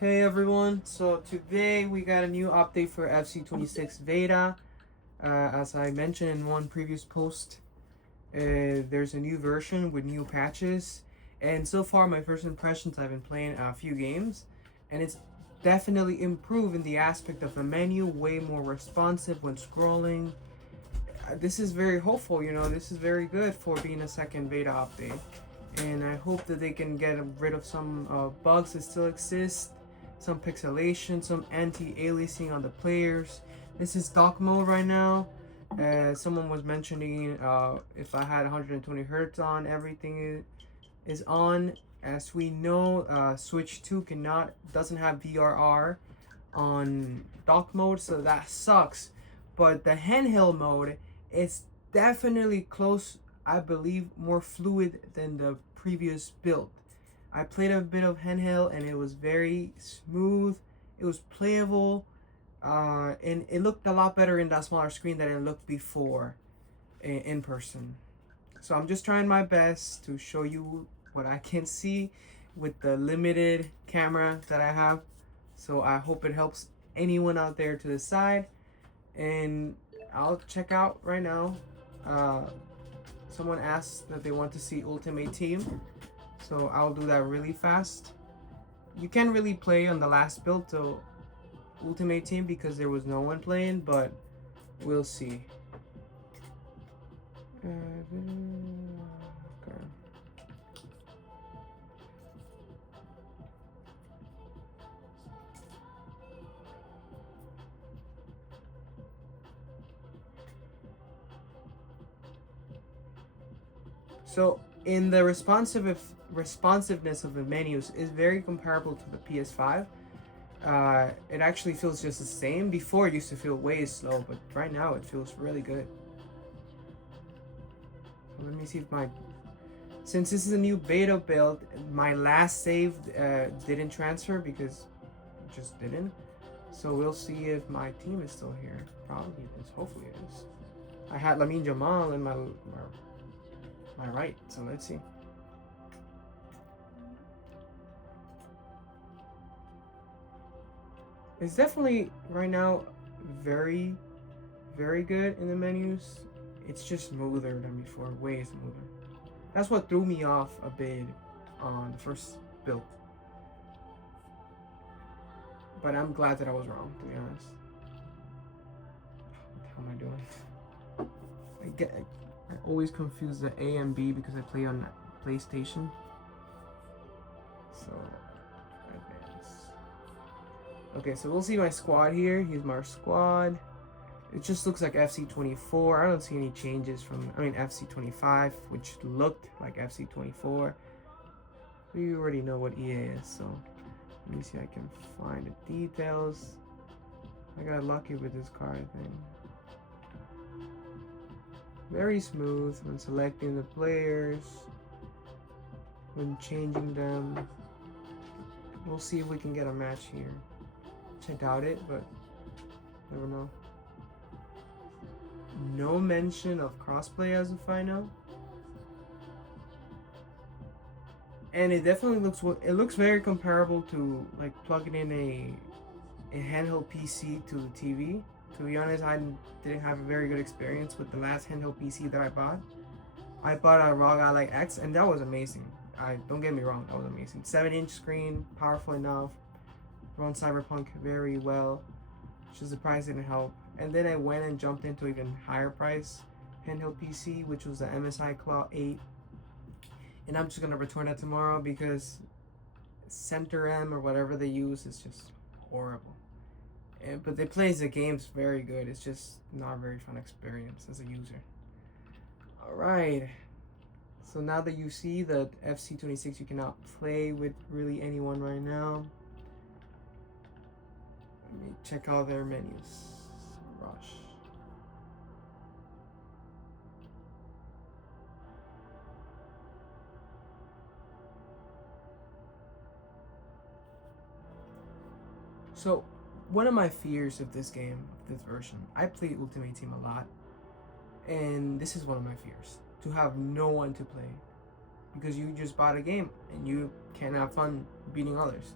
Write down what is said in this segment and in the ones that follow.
Hey everyone, so today we got a new update for FC26 Beta. As I mentioned in one previous post, there's a new version with new patches. And so far, my first impressions, I've been playing a few games, and it's definitely improved in the aspect of the menu, way more responsive when scrolling. This is very hopeful, this is very good for being a second beta update. And I hope that they can get rid of some bugs that still exist, some pixelation, some anti-aliasing on the players. This is dock mode right now. Someone was mentioning if I had 120 hertz on, everything is on. As we know, Switch 2 doesn't have VRR on dock mode, so that sucks. But the handheld mode is definitely close, I believe, more fluid than the previous build. I played a bit of handheld and it was very smooth. It was playable, and it looked a lot better in that smaller screen than it looked before in person. So I'm just trying my best to show you what I can see with the limited camera that I have. So I hope it helps anyone out there to decide. And I'll check out right now. Uh, Someone asked that they want to see Ultimate Team. So I'll do that really fast. You can't really play on the last build to Ultimate Team because there was no one playing, but we'll see. Okay. So in the responsiveness of the menus is very comparable to the PS5. It actually feels just the same. Before it used to feel way slow, but right now it feels really good. So let me see if since this is a new beta build, my last save didn't transfer because it just didn't. So we'll see if my team is still here. Probably it is. Hopefully it is. I had Lamine Jamal in my right, so let's see. It's definitely right now very, very good in the menus. It's just smoother than before, way smoother. That's what threw me off a bit on the first build. But I'm glad that I was wrong, to be honest. What am I doing? I always confuse the A and B because I play on PlayStation. So, advance. Okay, so we'll see my squad here. Here's my squad. It just looks like FC24. I don't see any changes from, FC25, which looked like FC24. We already know what EA is, so let me see if I can find the details. I got lucky with this card thing. Very smooth when selecting the players, when changing them. We'll see if we can get a match here. I doubt it, but never know. No mention of crossplay as of I know. And it definitely looks very comparable to like plugging in a handheld PC to the TV. To be honest, I didn't have a very good experience with the last handheld PC that I bought. I bought a ROG Ally X, and that was amazing. Don't get me wrong, that was amazing. 7-inch screen, powerful enough, runs Cyberpunk very well. Just the price didn't help. And then I went and jumped into even higher price handheld PC, which was the MSI Claw 8. And I'm just gonna return that tomorrow because Center M or whatever they use is just horrible. But they plays the games very good. It's just not a very fun experience as a user. Alright. So now that you see that FC26 you cannot play with really anyone right now. Let me check out their menus. Rush. So one of my fears of this game, of this version, I play Ultimate Team a lot, and this is one of my fears, to have no one to play, because you just bought a game and you can't have fun beating others.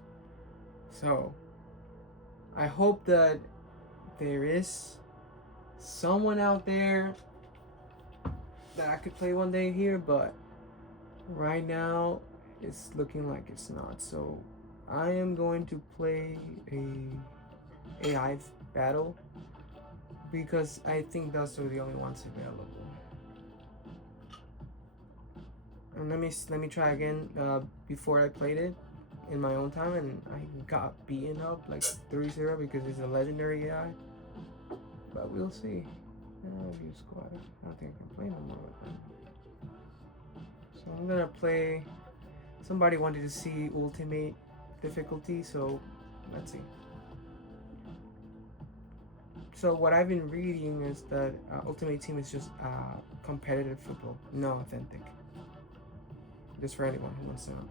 So I hope that there is someone out there that I could play one day here, but right now it's looking like it's not. So I am going to play a AI battle because I think those are the only ones available. And let me try again. Before I played it in my own time, and I got beaten up like 3-0 because it's a legendary AI. But we'll see. View squad. I don't think I can play no more with them. So I'm gonna play. Somebody wanted to see ultimate difficulty, so let's see. So what I've been reading is that Ultimate Team is just competitive football, no authentic. Just for anyone who wants to know.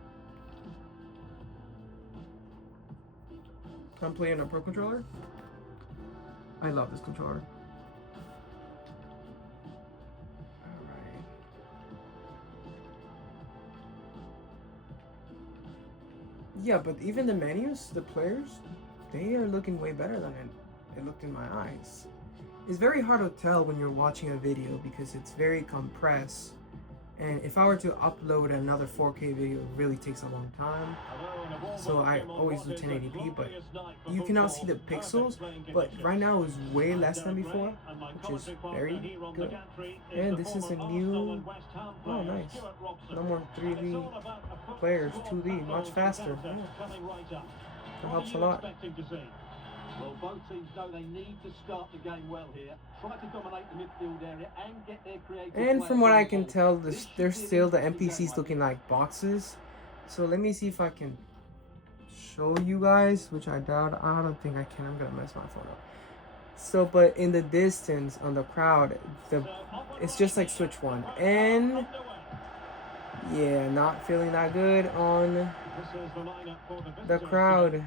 I'm playing a Pro Controller. I love this controller. Alright. Yeah, but even the menus, the players, they are looking way better than it looked in my eyes. It's very hard to tell when you're watching a video because it's very compressed. And if I were to upload another 4K video, it really takes a long time. So I always do 1080p, but you cannot see the pixels. But right now is way less than before, which is very good. And this is a new, oh nice, no more 3D players, 2D, much faster. Yeah. That helps a lot. Well, both teams know they need to start the game well here. Try to dominate the midfield area and get their creative. And from what I can tell, there's still the NPCs looking like boxes. So let me see if I can show you guys, which I doubt. I don't think I can. I'm gonna mess my phone up. So, but in the distance on the crowd, it's just like Switch 1. And yeah, not feeling that good on the crowd.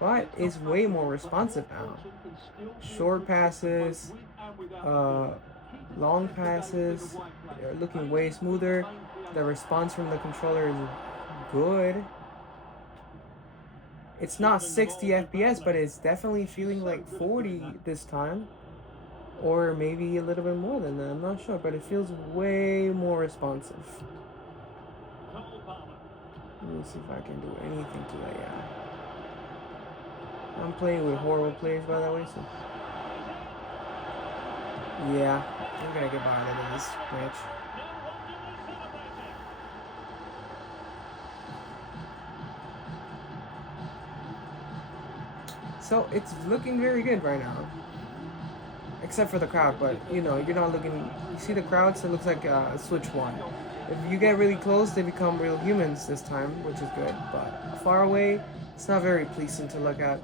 But it's way more responsive now. Short passes, long passes, they're looking way smoother. The response from the controller is good. It's not 60 FPS, but it's definitely feeling like 40 this time. Or maybe a little bit more than that, I'm not sure, but it feels way more responsive. Let me see if I can do anything to that, yeah. I'm playing with horrible players, by the way, so... yeah, I'm gonna get violent in this match. So, it's looking very good right now. Except for the crowd, but, you know, you're not looking... You see the crowd, so it looks like Switch 1. If you get really close, they become real humans this time, which is good. But far away, it's not very pleasing to look at.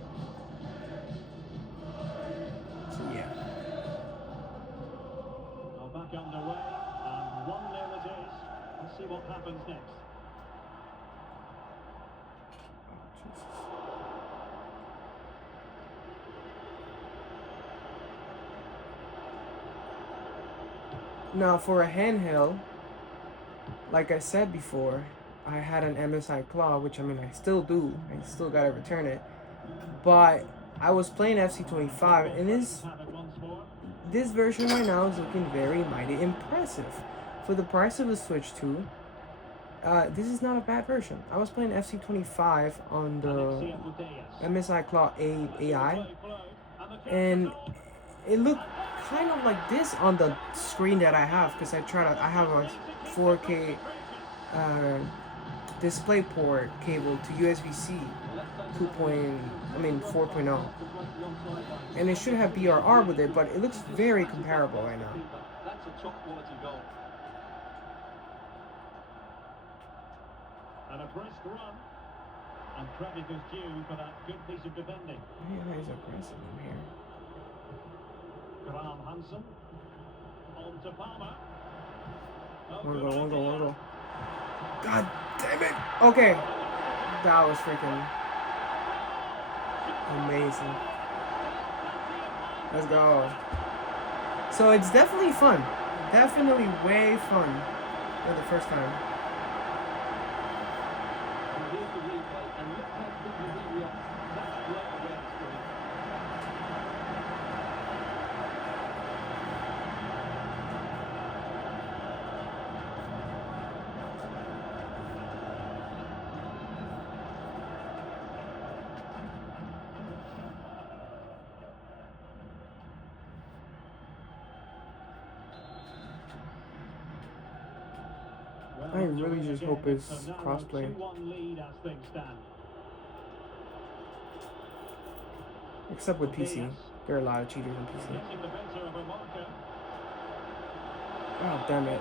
So, yeah. Well, back underway, and 1-0 it is. Let's see what happens next. Now, for a handheld, like I said before, I had an MSI Claw, which I mean I still do. I still gotta return it. But I was playing FC25, and this version right now is looking very mighty impressive. For the price of a Switch 2, this is not a bad version. I was playing FC25 on the MSI Claw AI, and it looked kind of like this on the screen that I have, because I have a 4K display port cable to USB-C 4.0, and it should have BRR with it, but it looks very comparable right now. That's a top quality goal. And a brisk run, and credit is due for that good piece of defending. Yeah, he's aggressive in here. Graham Hansen on to Palmer. One go. God damn it! Okay. That was freaking amazing. Let's go. So it's definitely fun. Definitely way fun for the first time. And here's the replay, and look how quickly he reacts. That's I really just hope it's crossplay. 2-1 lead as things stand. Except with PC. There are a lot of cheaters on PC. Getting the better of a marker. Oh, damn it.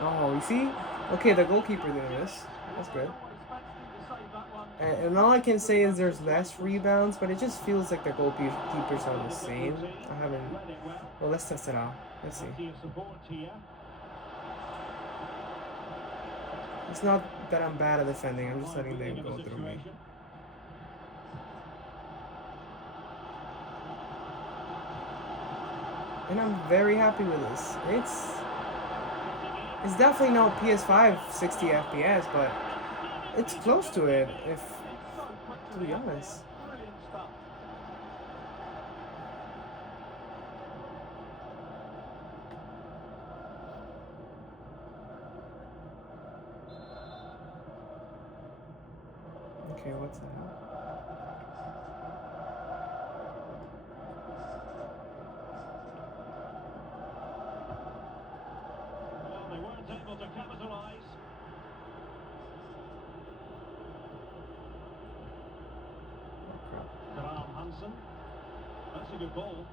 Oh, you see? Okay, the goalkeeper did this. That's good. And all I can say is there's less rebounds, but it just feels like the goalkeepers are the same. I haven't... Well, let's test it out. Let's see. It's not that I'm bad at defending. I'm just letting them go through me. And I'm very happy with this. It's definitely no PS5 60 FPS, but it's close to it, to be honest. Okay, what's that? They weren't able to capitalise. Hansen. That's a good ball.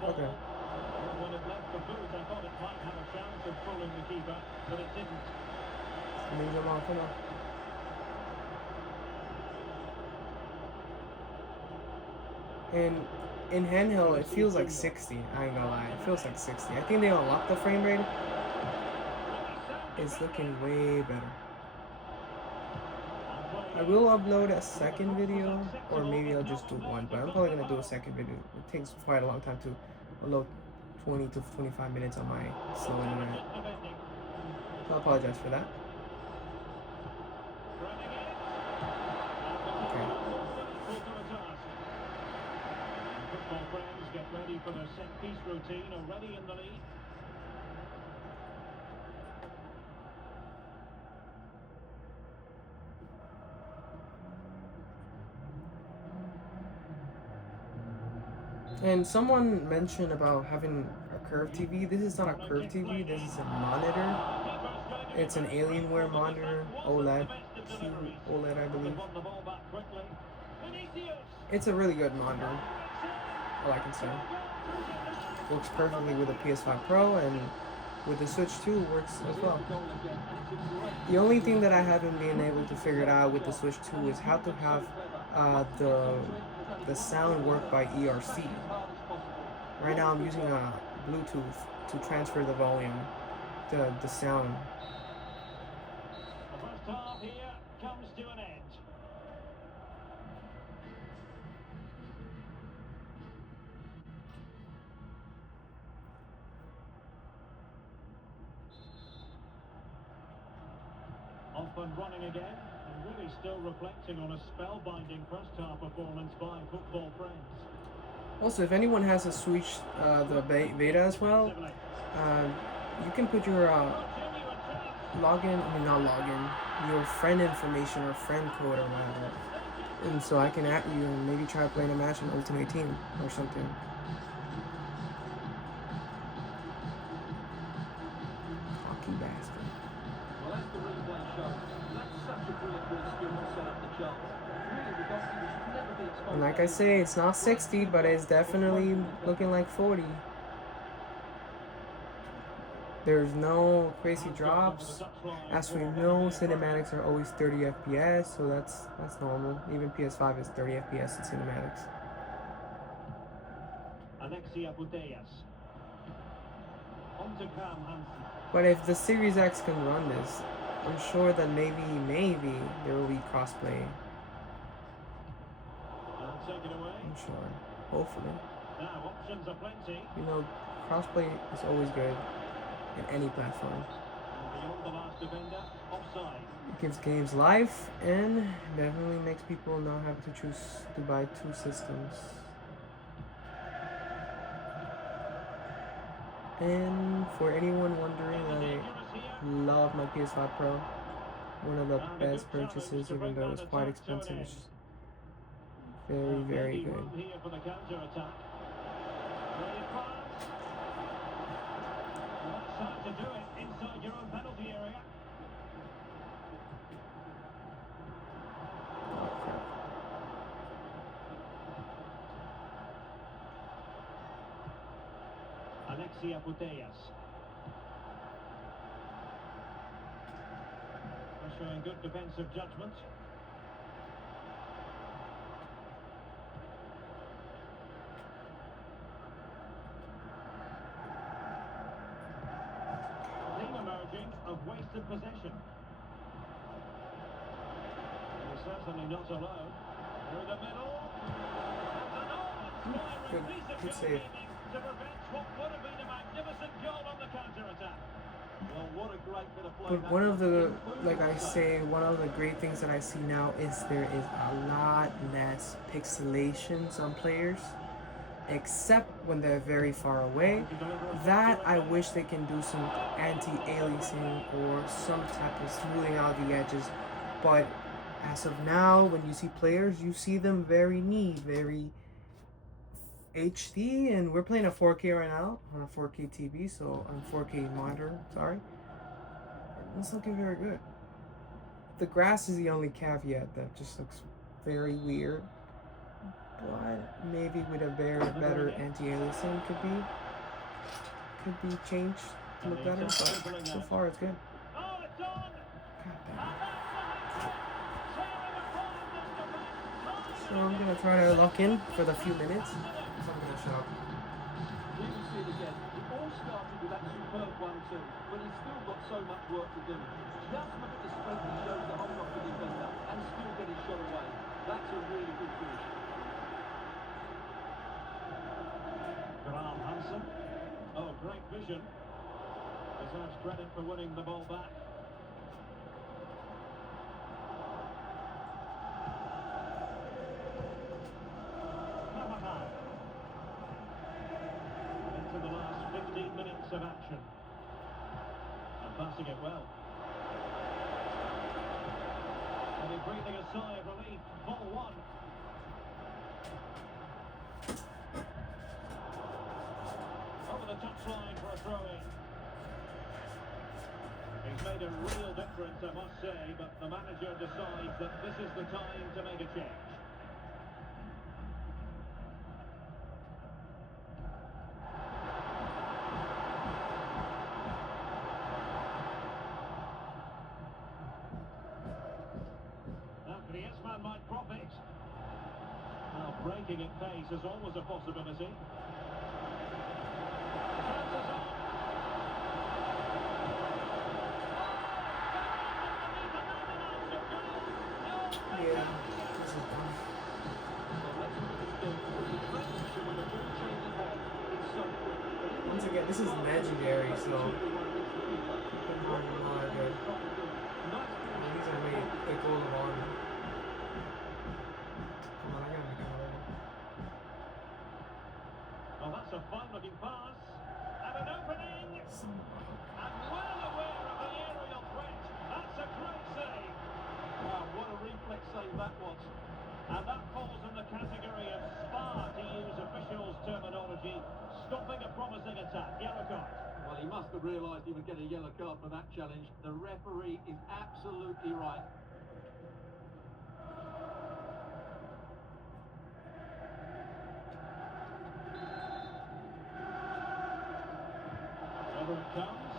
Okay. When it left the boot, I thought it might have a chance of fooling the keeper, but it didn't. And in handheld, it feels like 60. I ain't gonna lie, it feels like 60. I think they unlocked the frame rate. It's looking way better. I will upload a second video, or maybe I'll just do one, but I'm probably gonna do a second video. It takes quite a long time to upload 20 to 25 minutes on my slow internet. So I apologize for that. Okay. Football friends get ready for their set piece routine, already in the lead. And someone mentioned about having a curved TV. This is not a curved TV, this is a monitor. It's an Alienware monitor, OLED, OLED I believe. It's a really good monitor, all I can say. Works perfectly with a PS5 Pro, and with the Switch 2 works as well. The only thing that I haven't been able to figure out with the Switch 2 is how to have the sound work by ERC. Right now I'm using a Bluetooth to transfer the volume, the sound. The first half here comes to an end. Off and running again, and really still reflecting on a spellbinding first half performance by football friends. Also, if anyone has a Switch, the beta as well, you can put your your friend information or friend code or whatever, and so I can add you and maybe try playing a match in Ultimate Team or something. Hockey bastard. Well, that's the replay show. That's such a brilliant ball skill to set up the chance. Really, the goalkeeper should never be exposed. And like I say, it's not 60, but it's definitely looking like 40. There's no crazy drops. As we know, cinematics are always 30 FPS, so that's normal. Even PS5 is 30 FPS in cinematics. But if the Series X can run this, I'm sure that maybe there will be crossplay. I'm sure. Hopefully. You know, crossplay is always good in any platform. It gives games life and definitely makes people not have to choose to buy two systems. And for anyone wondering, I love my PS5 Pro. One of the best purchases, even though it's quite expensive. It's very, very good. Garcia Putellas. Showing good defensive judgment. Theme emerging of wasted possession. He's certainly not alone. Through the middle. Good save. To prevent what would have been a magnificent goal on the counter-attack. Well, what a great bit of play. But one of the, like I say, one of the great things that I see now is there is a lot less pixelation on players, except when they're very far away. That I wish they can do some anti-aliasing or some type of smoothing out the edges. But as of now, when you see players, you see them very neat, very HD, and we're playing a 4K right now on a 4K TV, so on 4K monitor, sorry. It's looking very good. The grass is the only caveat that just looks very weird, but maybe with a better anti-aliasing could be changed to look better, but so far it's good. So I'm gonna try to lock in for the few minutes. So I'm gonna shut up. We will see it again. It all started with that superb 1-2, but he's still got so much work to do. Just look at the strength he shows to hold off the defender and still get his shot away. That's a really good finish. Graham Hansen. Oh, great vision. Deserves credit for winning the ball back. Into the last 15 minutes of action. And passing it well. And he's breathing a sigh of relief. Ball one. Over the touchline for a throw-in. He's made a real difference, I must say, but the manager decides that this is the time to make a change. Now Griezmann might profit. Now breaking at pace is always a possibility. Yeah, this is fun. Once again, this is legendary, so good. These are made the goal of honor. Come on, I gotta make it harder. Well, that's a fine-looking pass. And an opening. And well aware of the aerial threat. That's a great save. Wow, what a reflex save that was. And that falls in the category of spar, to use officials' terminology, stopping a promising attack. Yellow card. Well, he must have realised he would get a yellow card for that challenge. The referee is absolutely right. Over it comes.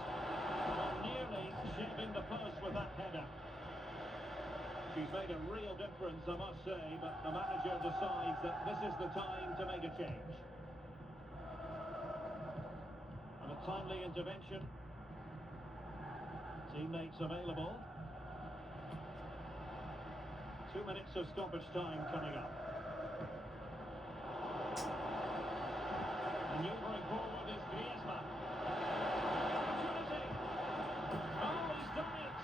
Well, nearly shaving the post with that header. She's made a real difference, I must say, but the manager decides that this is the time to make a change. And a timely intervention. Teammates available. 2 minutes of stoppage time coming up. Maneuvering forward is Griezmann. Opportunity. Oh, he's done it.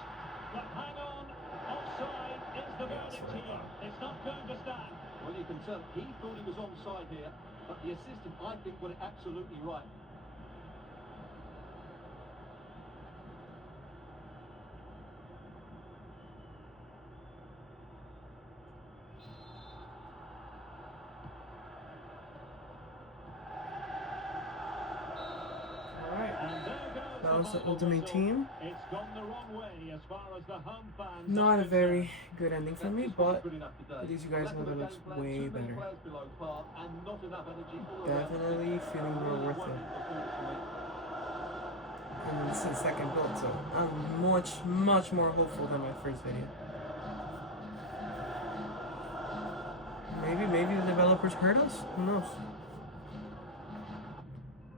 But hang on. Offside is the verdict here. It's not going to stand. Well, you can tell he thought he was onside here, but the assistant, I think, got it absolutely right. That was the Ultimate Team. It's gone the wrong way as far as the home fans. Not a very good ending for me, but Good enough today. at least you guys know that looks way better. Below par and not enough energy. Definitely feeling more worth it. Unfortunately. this is the second build, so I'm much more hopeful than my first video. Maybe the developers heard us? Who knows?